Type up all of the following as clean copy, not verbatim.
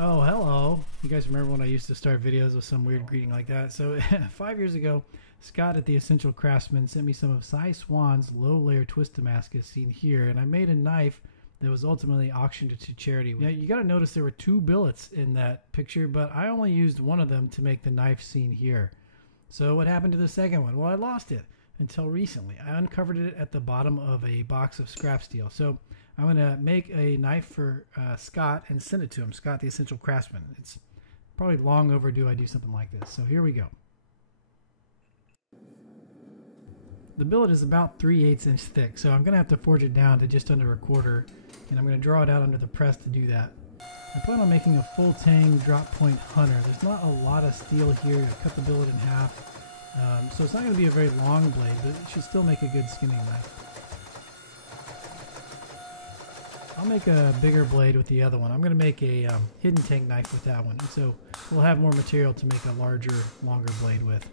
Oh, hello. You guys remember when I used to start videos with some weird greeting like that? So 5 years ago, Scott at the Essential Craftsman sent me some of Cy Swan's low-layer twist Damascus seen here, and I made a knife that was ultimately auctioned to charity. Now, you got to notice there were 2 billets in that picture, but I only used one of them to make the knife seen here. So what happened to the second one? Well, I lost it until recently. I uncovered it at the bottom of a box of scrap steel. So I'm going to make a knife for Scott and send it to him, Scott the Essential Craftsman. It's probably long overdue I do something like this. So here we go. The billet is about 3/8 inch thick, so I'm going to have to forge it down to just under 1/4, and I'm going to draw it out under the press to do that. I plan on making a full tang drop point hunter. There's not a lot of steel here to cut the billet in half, so it's not going to be a very long blade, but it should still make a good skinning knife. I'll make a bigger blade with the other one. I'm going to make a hidden tang knife with that one, so we'll have more material to make a larger, longer blade with.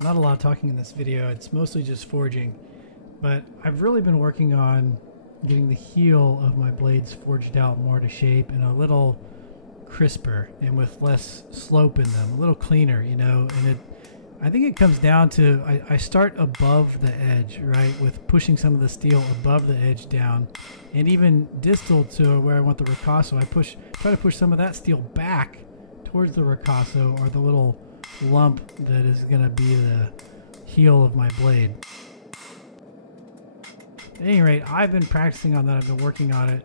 Not a lot of talking in this video, it's mostly just forging, but I've really been working on getting the heel of my blades forged out more to shape and a little crisper and with less slope in them, a little cleaner, you know, and I think it comes down to I start above the edge, right, with pushing some of the steel above the edge down, and even distal to where I want the ricasso, I try to push some of that steel back towards the ricasso, or the little lump that is going to be the heel of my blade. At any rate, I've been practicing on that, I've been working on it,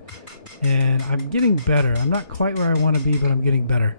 and I'm getting better. I'm not quite where I want to be, but I'm getting better.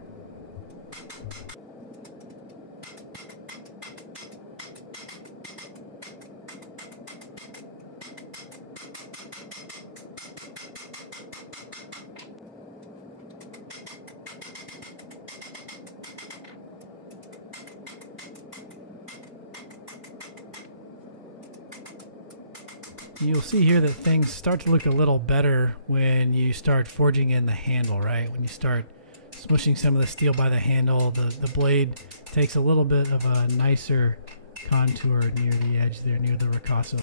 You'll see here that things start to look a little better when you start forging in the handle, right? When you start smushing some of the steel by the handle, the blade takes a little bit of a nicer contour near the edge there, near the ricasso.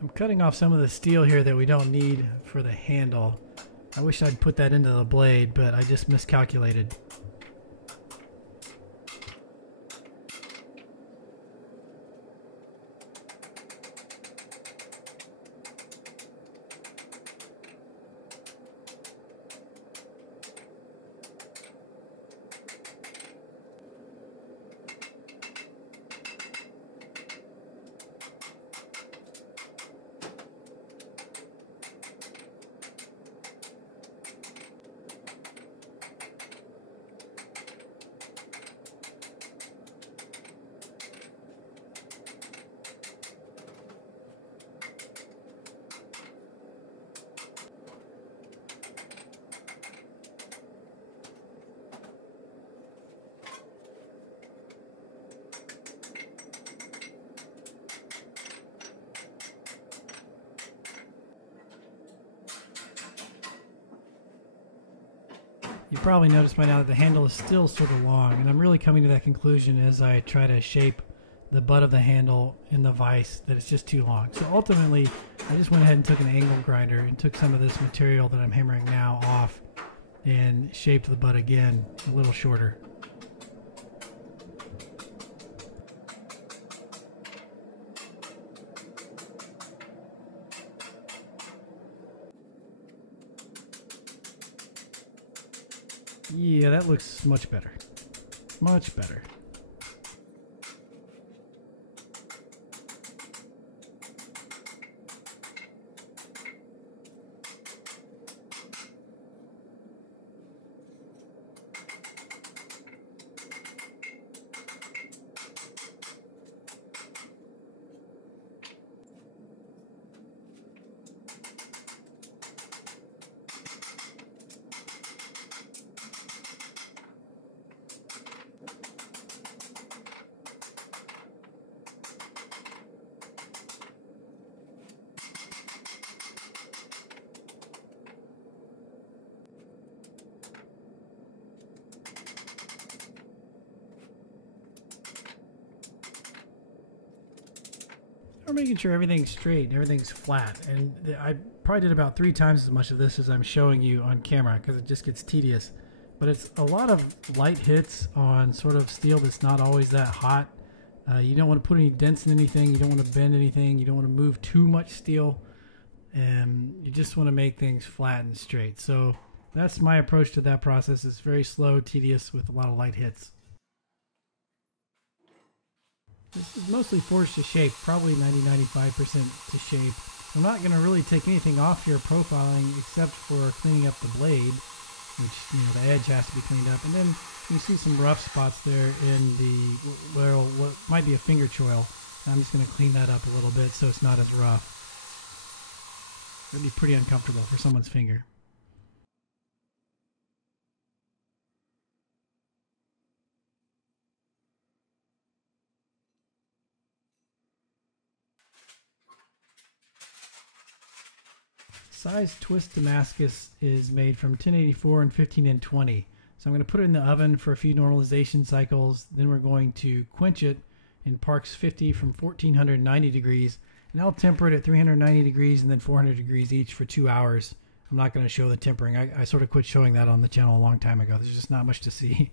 I'm cutting off some of the steel here that we don't need for the handle. I wish I'd put that into the blade, but I just miscalculated. You probably noticed by now that the handle is still sort of long, and I'm really coming to that conclusion as I try to shape the butt of the handle in the vise that it's just too long. So ultimately, I just went ahead and took an angle grinder and took some of this material that I'm hammering now off and shaped the butt again a little shorter. Yeah, that looks much better. Much better. We're making sure everything's straight and everything's flat, and I probably did about 3 times as much of this as I'm showing you on camera because it just gets tedious. But it's a lot of light hits on sort of steel that's not always that hot. You don't want to put any dents in anything, you don't want to bend anything, you don't want to move too much steel, and you just want to make things flat and straight. So that's my approach to that process. It's very slow, tedious, with a lot of light hits. This is mostly forged to shape, probably 90-95% to shape. I'm not going to really take anything off here profiling except for cleaning up the blade, which, you know, the edge has to be cleaned up. And then you see some rough spots there in the, well, what might be a finger choil. I'm just going to clean that up a little bit so it's not as rough. It'd be pretty uncomfortable for someone's finger. Cy's Twist Damascus is made from 1084 and 15N20. So I'm going to put it in the oven for a few normalization cycles. Then we're going to quench it in Parks 50 from 1490 degrees. And I'll temper it at 390 degrees and then 400 degrees each for 2 hours. I'm not going to show the tempering. I sort of quit showing that on the channel a long time ago. There's just not much to see.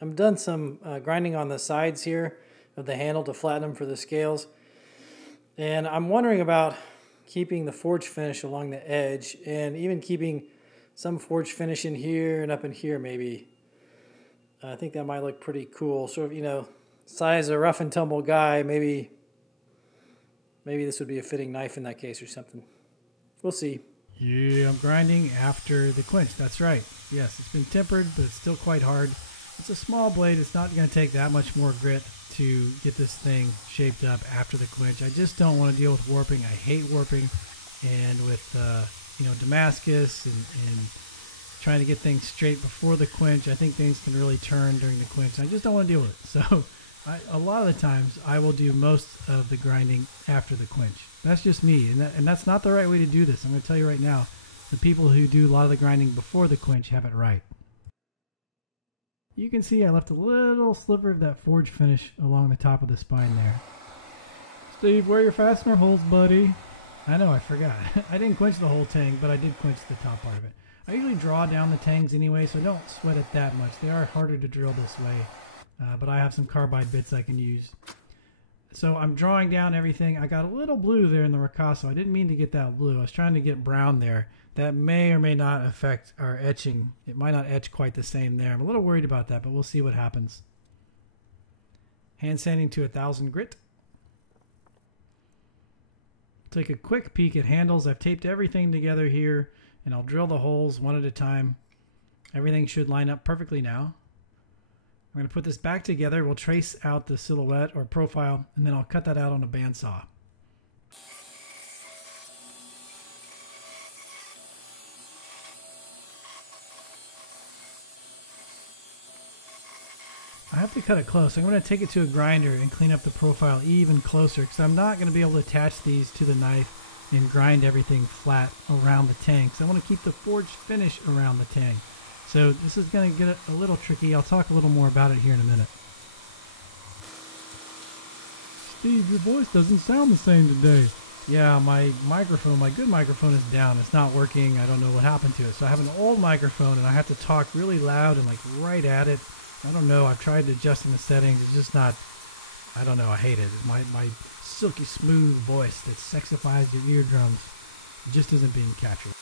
I've done some grinding on the sides here of the handle to flatten them for the scales. And I'm wondering about keeping the forge finish along the edge and even keeping some forge finish in here and up in here maybe. I think that might look pretty cool. Sort of, you know, Cy's a rough and tumble guy. Maybe this would be a fitting knife in that case or something. We'll see. Yeah, I'm grinding after the quench. That's right. Yes, it's been tempered, but it's still quite hard. It's a small blade. It's not going to take that much more grit to get this thing shaped up after the quench. I just don't want to deal with warping. I hate warping. And with, you know, Damascus and trying to get things straight before the quench, I think things can really turn during the quench. I just don't want to deal with it. So a lot of the times I will do most of the grinding after the quench. That's just me, and that's not the right way to do this. I'm going to tell you right now, the people who do a lot of the grinding before the quench have it right. You can see I left a little sliver of that forge finish along the top of the spine there. Steve, where are your fastener holes, buddy? I know, I forgot. I didn't quench the whole tang, but I did quench the top part of it. I usually draw down the tangs anyway, so don't sweat it that much. They are harder to drill this way, but I have some carbide bits I can use. So I'm drawing down everything. I got a little blue there in the ricasso. I didn't mean to get that blue. I was trying to get brown there. That may or may not affect our etching. It might not etch quite the same there. I'm a little worried about that, but we'll see what happens. Hand sanding to 1000 grit. Take a quick peek at handles. I've taped everything together here, and I'll drill the holes one at a time. Everything should line up perfectly now. I'm going to put this back together. We'll trace out the silhouette or profile, and then I'll cut that out on a bandsaw. I have to cut it close. I'm going to take it to a grinder and clean up the profile even closer, because I'm not going to be able to attach these to the knife and grind everything flat around the tang. So I want to keep the forged finish around the tang. So this is going to get a little tricky. I'll talk a little more about it here in a minute. Steve, your voice doesn't sound the same today. Yeah, my microphone, my good microphone is down. It's not working. I don't know what happened to it. So I have an old microphone and I have to talk really loud and like right at it. I don't know. I've tried adjusting the settings. It's just not, I don't know. I hate it. My silky smooth voice that sexifies your eardrums just isn't being captured.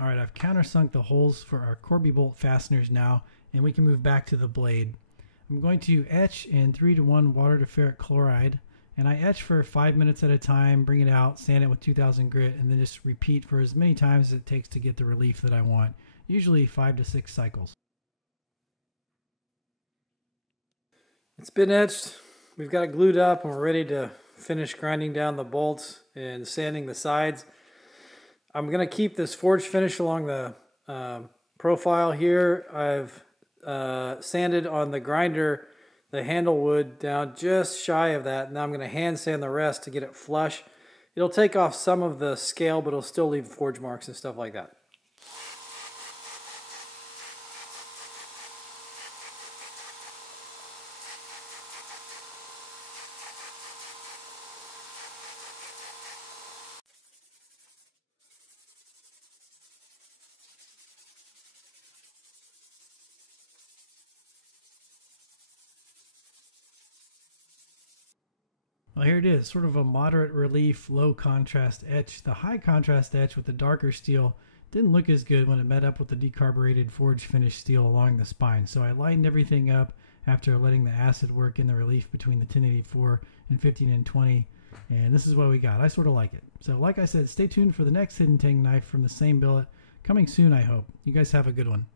All right, I've countersunk the holes for our Corby bolt fasteners now, and we can move back to the blade. I'm going to etch in 3:1 water to ferric chloride, and I etch for 5 minutes at a time, bring it out, sand it with 2000 grit, and then just repeat for as many times as it takes to get the relief that I want, usually 5 to 6 cycles. It's been etched. We've got it glued up, and we're ready to finish grinding down the bolts and sanding the sides. I'm going to keep this forged finish along the profile here. I've sanded on the grinder the handle wood down just shy of that. Now I'm going to hand sand the rest to get it flush. It'll take off some of the scale, but it'll still leave forge marks and stuff like that. Well, here it is, sort of a moderate relief, low contrast etch. The high contrast etch with the darker steel didn't look as good when it met up with the decarbureted forged finish steel along the spine. So I lightened everything up after letting the acid work in the relief between the 1084 and 15N20. And this is what we got. I sort of like it. So like I said, stay tuned for the next hidden tang knife from the same billet. Coming soon, I hope. You guys have a good one.